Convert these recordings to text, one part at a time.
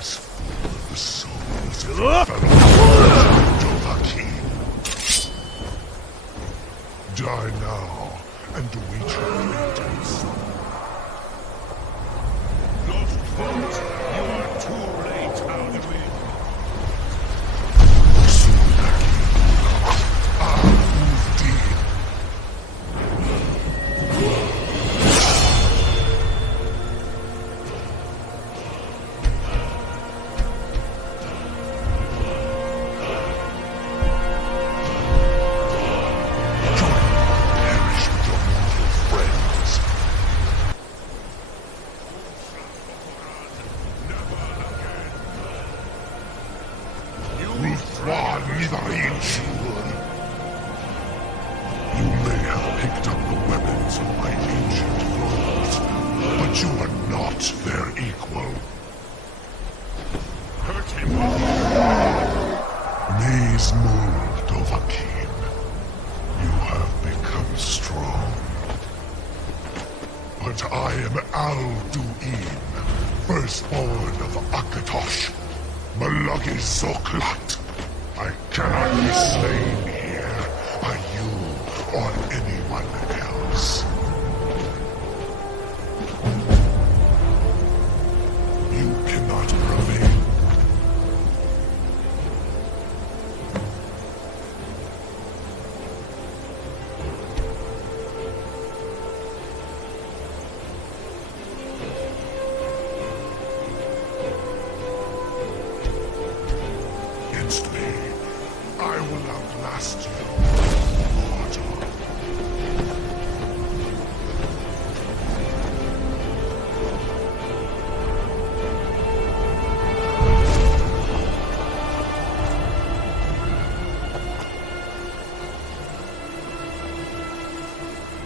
is full of the souls of your fellow Dovahkiin. Die now, and await your fate in sorrow. Lost foes, you are too late, Alduin. You may have picked up the weapons of my ancient foes, but you are not their equal. Hurt him. Maze Mold, Dovahkiin. You have become strong. But I am Alduin, firstborn of Akatosh, Malagi Zoklat. I cannot be slain here by you or anyone else. You cannot prevail. Against me. I will outlast you, mortal.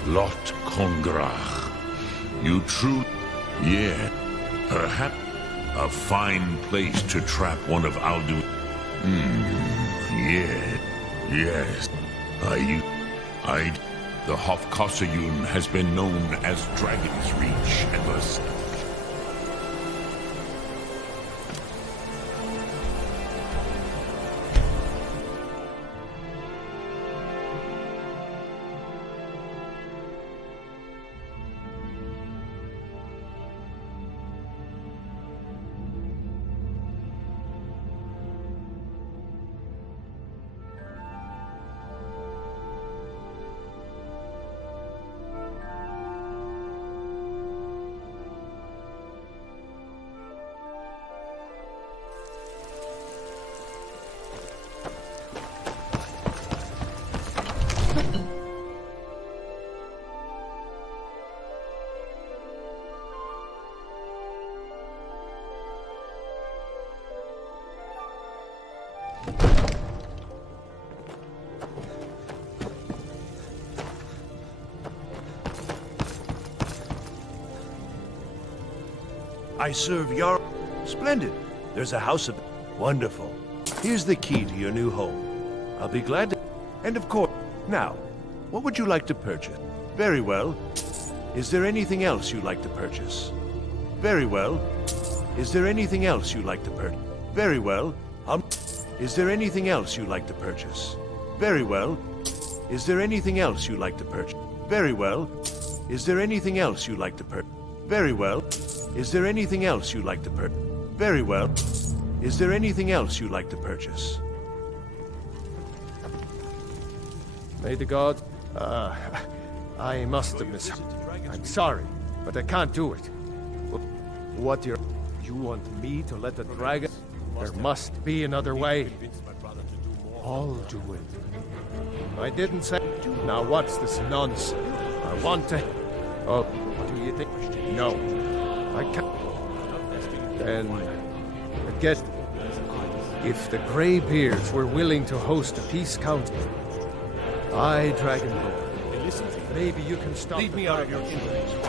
Lot Kongrach. You true? Yeah. Perhaps a fine place to trap one of Aldu. Yeah. Yes. The Hofkossayun has been known as Dragon's Reach ever since. I serve your... Splendid. There's a house of... Wonderful. Here's the key to your new home. I'll be glad to... And of course... Now, what would you like to purchase? Very well. Is there anything else you'd like to purchase? Very well. Is there anything else you'd like to purchase? Very well. Is there anything else you'd like to purchase? Very well. Is there anything else you'd like to purchase? Very well. Is there anything else you'd like to purchase? Very well. Is there anything else you'd like to purchase? Very well. Is there anything else you'd like to purchase? May the gods... I must have missed... I'm sorry, but I can't do it. What do you want me to let the dragon... There must be another way. I'll do it. I didn't say... Now what's this nonsense? I want to... Oh, do you think... No. I can't... Then... I guess... If the Greybeards were willing to host a peace council... Dragonborn. Maybe you can stop... Leave me out of your information.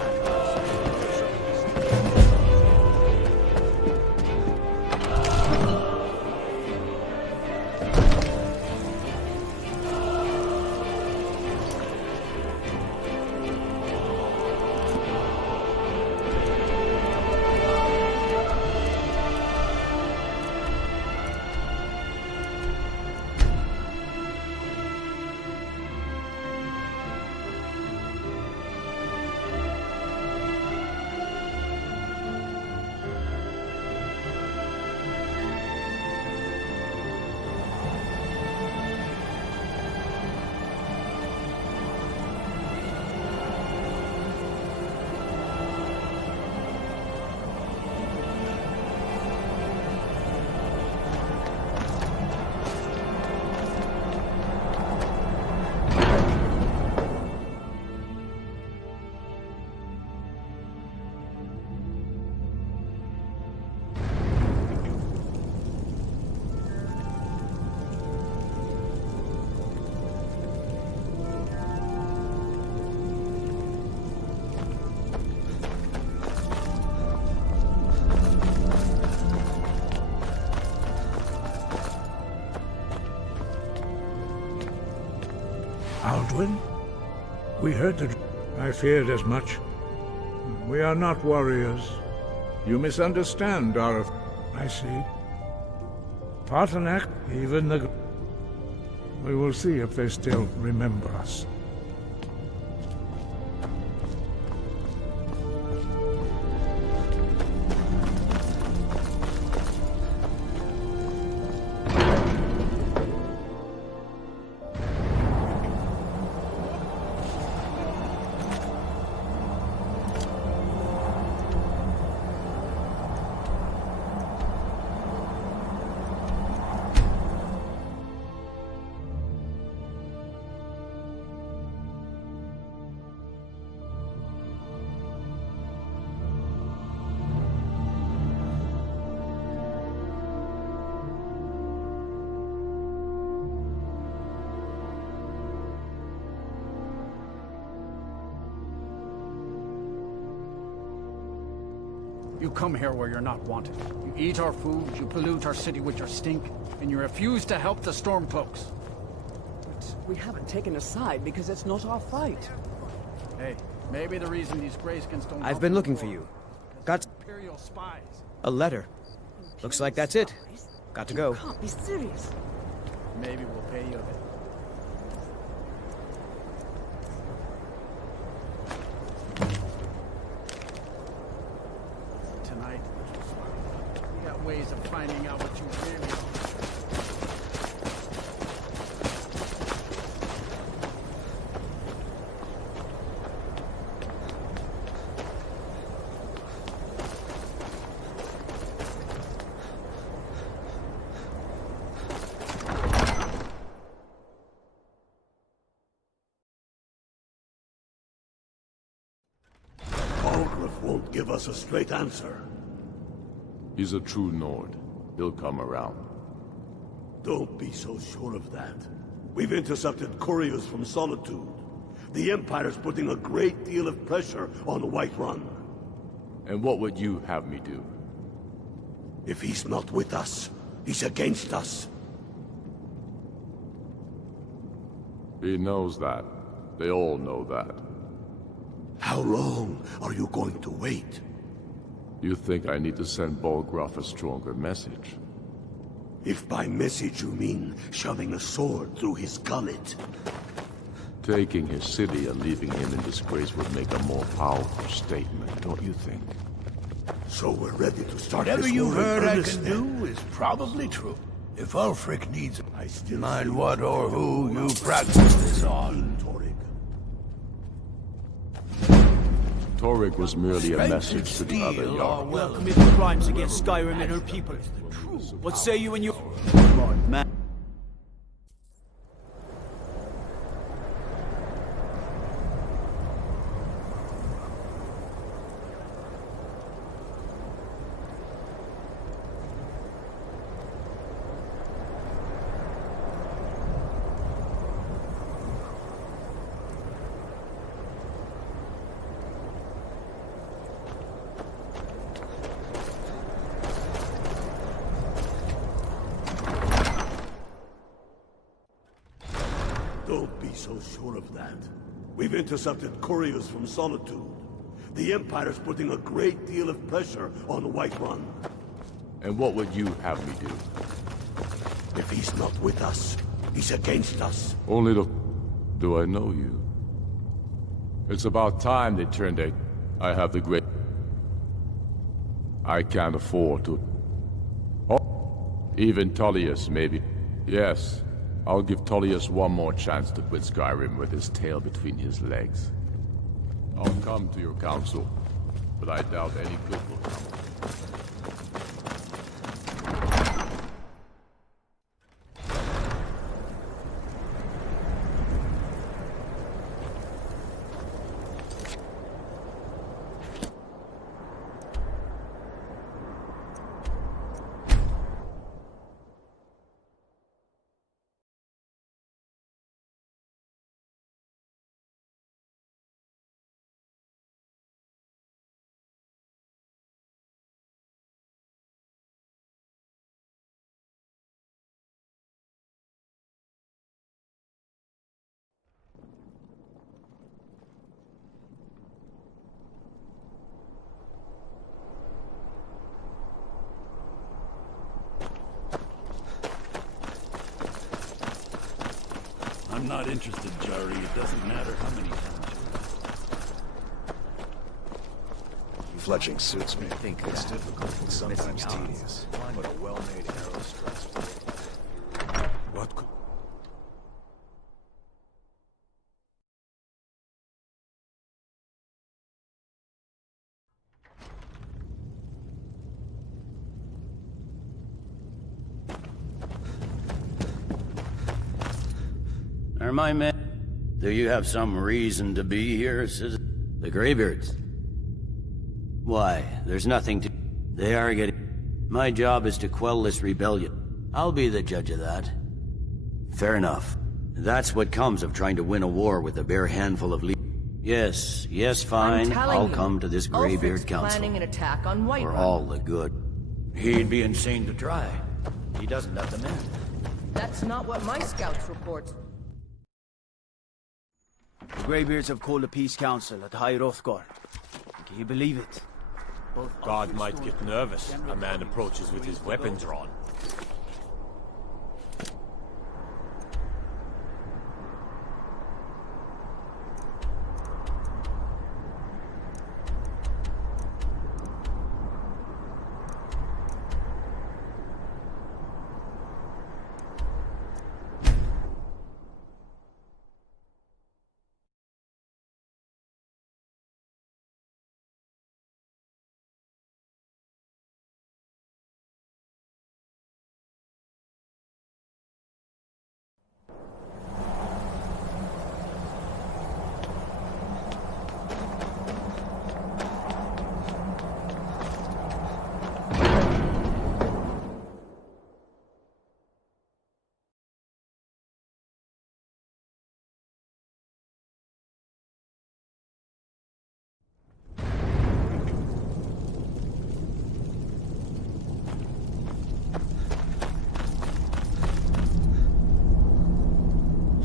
Aldwin? We heard the... I feared as much. We are not warriors. You misunderstand, Dorothy. I see. Parthenac, even the... We will see if they still remember us. You come here where you're not wanted. You eat our food, you pollute our city with your stink, and you refuse to help the Stormcloaks. But we haven't taken a side because it's not our fight. Hey, maybe the reason these Greyskins don't... I've been looking for you. Got Imperial spies. a letter. Looks like that's it. Got to go. You can't be serious. Maybe we'll pay you a bit. Tonight, we got ways of finding out what you really are. Algrif won't give us a straight answer. He's a true Nord. He'll come around. Don't be so sure of that. We've intercepted couriers from Solitude. The Empire's putting a great deal of pressure on Whiterun. And what would you have me do? If he's not with us, he's against us. He knows that. They all know that. How long are you going to wait? You think I need to send Bolgroth a stronger message? If by message you mean shoving a sword through his gullet. Taking his city and leaving him in disgrace would make a more powerful statement, don't you think? So we're ready to start Whatever this you war in heard I earnest can then. do is probably true. If Ulfric needs it, I still mind see what or talking who you about practice this on. Torig. Torig was merely a Strength message to and the other steel are Jarl. well Committed crimes against Skyrim and her people. What say you and your... Man. Don't be so sure of that. We've intercepted couriers from Solitude. The Empire's putting a great deal of pressure on Whiterun. And what would you have me do? If he's not with us, he's against us. Only look... Do I know you? It's about time they turned their... I have the great... I can't afford to... Oh, even Tullius, maybe. Yes, I'll give Tullius one more chance to quit Skyrim with his tail between his legs. I'll come to your council, but I doubt any good will come. I'm not interested, Jari. It doesn't matter how many times Fletching suits me. It's difficult and sometimes tedious, but a well-made arrow strikes true. What could... Are my men... Do you have some reason to be here, citizen? The Greybeards? Why, there's nothing to... They are getting... My job is to quell this rebellion. I'll be the judge of that. Fair enough. That's what comes of trying to win a war with a bare handful of Yes, fine. I'll come to this Greybeard Council. Planning an attack on White For Run. all the good. He'd be insane to try. He doesn't have the men. That's not what my scouts report. The Greybeards have called a peace council at High Rothgar. Can you believe it? God might get nervous. A man approaches with his weapon drawn.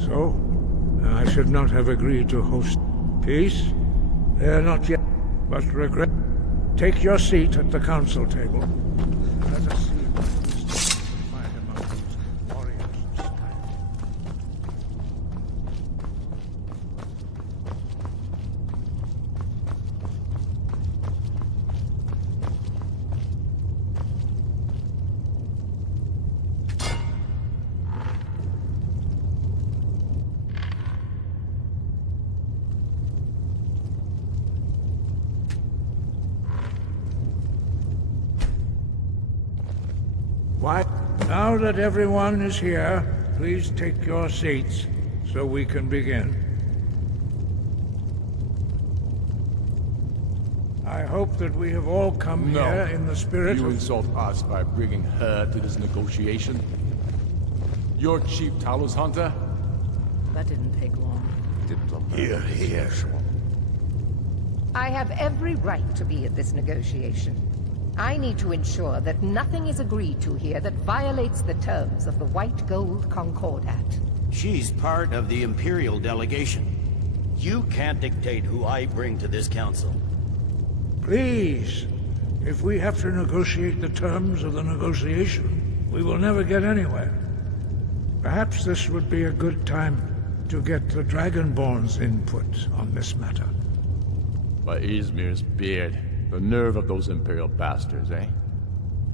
So, I should not have agreed to host peace. They are not yet, but regret. Take your seat at the council table. Let us see what wisdom we can find among these warriors of Skyrim. Why? Now that everyone is here, please take your seats so we can begin. I hope that we have all come here in the spirit You of... insult us by bringing her to this negotiation? You're Chief Talos Hunter? That didn't take long. Here. I have every right to be at this negotiation. I need to ensure that nothing is agreed to here that violates the terms of the White Gold Concordat. She's part of the Imperial delegation. You can't dictate who I bring to this council. Please, if we have to negotiate the terms of the negotiation, we will never get anywhere. Perhaps this would be a good time to get the Dragonborn's input on this matter. By Izmir's beard. The nerve of those Imperial bastards, eh?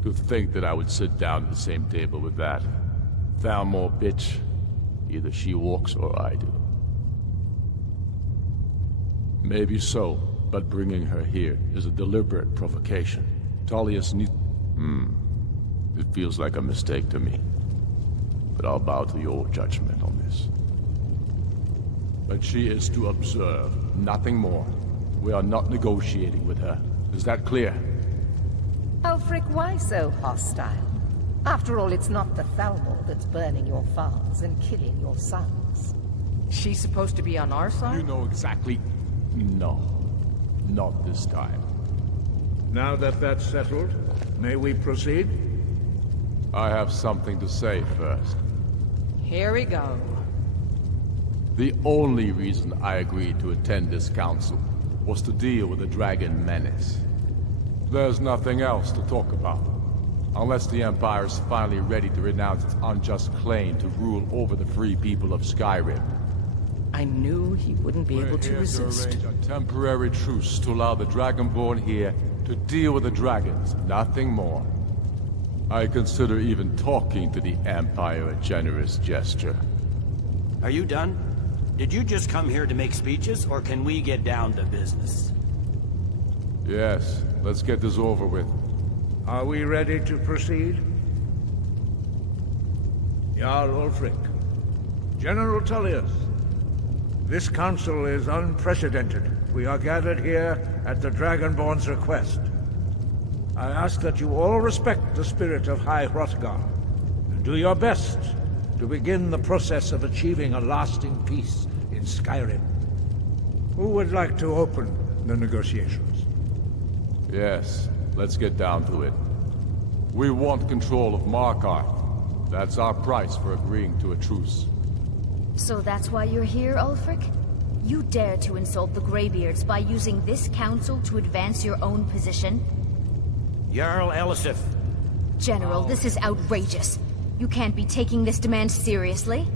To think that I would sit down at the same table with that. Thalmor bitch. Either she walks or I do. Maybe so, but bringing her here is a deliberate provocation. Tullius needs... It feels like a mistake to me. But I'll bow to your judgment on this. But she is to observe, nothing more. We are not negotiating with her. Is that clear? Ulfric, why so hostile? After all, it's not the Thalmor that's burning your farms and killing your sons. She's supposed to be on our side? You know exactly... No. Not this time. Now that that's settled, may we proceed? I have something to say first. Here we go. The only reason I agreed to attend this council was to deal with the dragon menace. There's nothing else to talk about. Unless the Empire is finally ready to renounce its unjust claim to rule over the free people of Skyrim. I knew he wouldn't be able to We're here resist. to arrange a temporary truce to allow the Dragonborn here to deal with the dragons, nothing more. I consider even talking to the Empire a generous gesture. Are you done? Did you just come here to make speeches, or can we get down to business? Yes, let's get this over with. Are we ready to proceed? Jarl Ulfric, General Tullius, this council is unprecedented. We are gathered here at the Dragonborn's request. I ask that you all respect the spirit of High Hrothgar, and do your best to begin the process of achieving a lasting peace in Skyrim. Who would like to open the negotiations? Yes, let's get down to it. We want control of Markarth. That's our price for agreeing to a truce. So that's why you're here, Ulfric? You dare to insult the Greybeards by using this council to advance your own position? Jarl Elisif. General, this is outrageous. You can't be taking this demand seriously.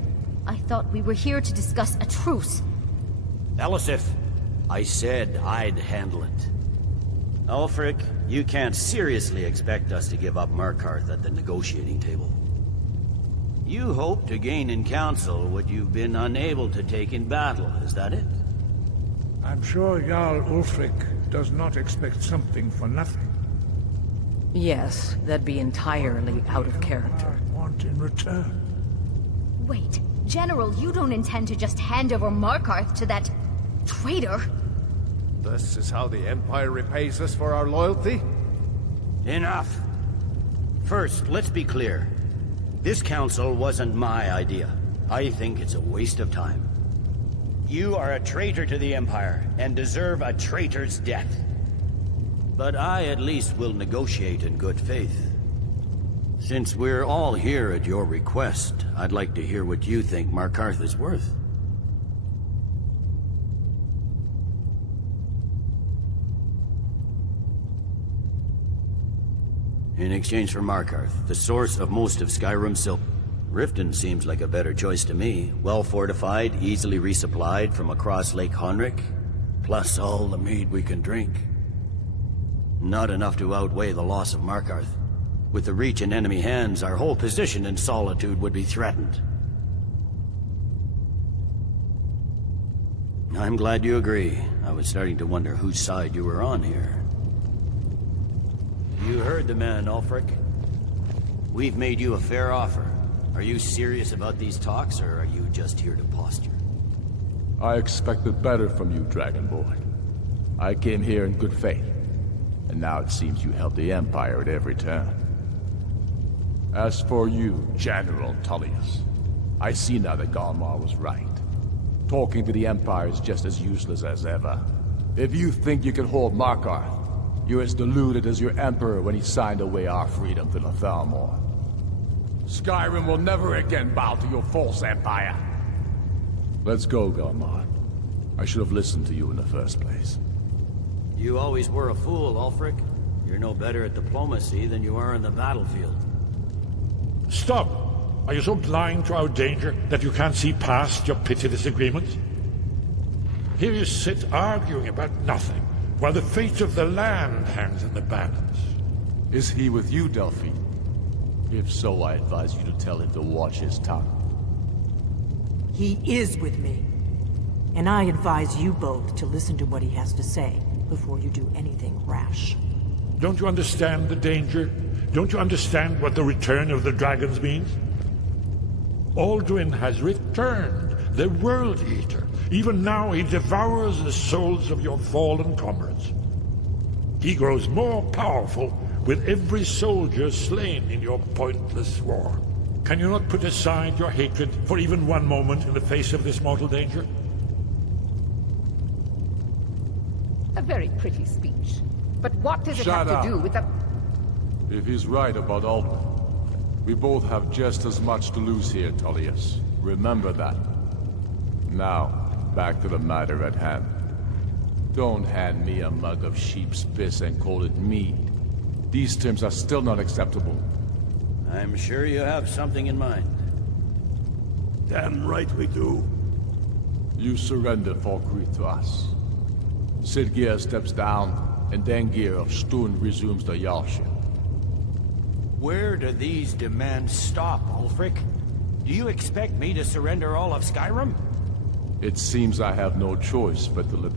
I thought we were here to discuss a truce. Elisif, I said I'd handle it. Ulfric, you can't seriously expect us to give up Markarth at the negotiating table. You hope to gain in council what you've been unable to take in battle, is that it? I'm sure Jarl Ulfric does not expect something for nothing. Yes, that'd be entirely out of character. I want in return. Wait, General, you don't intend to just hand over Markarth to that traitor? This is how the Empire repays us for our loyalty? Enough. First, let's be clear. This council wasn't my idea. I think it's a waste of time. You are a traitor to the Empire, and deserve a traitor's death. But I at least will negotiate in good faith. Since we're all here at your request, I'd like to hear what you think Markarth is worth. In exchange for Markarth, the source of most of Skyrim's silk, Riften seems like a better choice to me. Well fortified, easily resupplied from across Lake Honric, plus all the mead we can drink. Not enough to outweigh the loss of Markarth. With the Reach in enemy hands, our whole position in Solitude would be threatened. I'm glad you agree. I was starting to wonder whose side you were on here. You heard the man, Ulfric. We've made you a fair offer. Are you serious about these talks, or are you just here to posture? I expected better from you, Dragonborn. I came here in good faith, and now it seems you help the Empire at every turn. As for you, General Tullius, I see now that Galmar was right. Talking to the Empire is just as useless as ever. If you think you can hold Markarth, you're as deluded as your Emperor when he signed away our freedom to the Thalmor. Skyrim will never again bow to your false empire. Let's go, Galmar. I should have listened to you in the first place. You always were a fool, Ulfric. You're no better at diplomacy than you are in the battlefield. Stop! Are you so blind to our danger that you can't see past your pitiless agreements? Here you sit arguing about nothing, while the fate of the land hangs in the balance. Is he with you, Delphine? If so, I advise you to tell him to watch his tongue. He is with me. And I advise you both to listen to what he has to say before you do anything rash. Don't you understand the danger? Don't you understand what the return of the dragons means? Alduin has returned, the World Eater. Even now he devours the souls of your fallen comrades. He grows more powerful with every soldier slain in your pointless war. Can you not put aside your hatred for even one moment in the face of this mortal danger? A very pretty speech. But what does it Shut have up. to do with the... If he's right about Alduin, we both have just as much to lose here, Tullius. Remember that. Now, back to the matter at hand. Don't hand me a mug of sheep's piss and call it mead. These terms are still not acceptable. I'm sure you have something in mind. Damn right we do. You surrender Falkreath to us. Sidgeir steps down, and Dangir of Stun resumes the Jarlship. Where do these demands stop, Ulfric? Do you expect me to surrender all of Skyrim? It seems I have no choice but to live.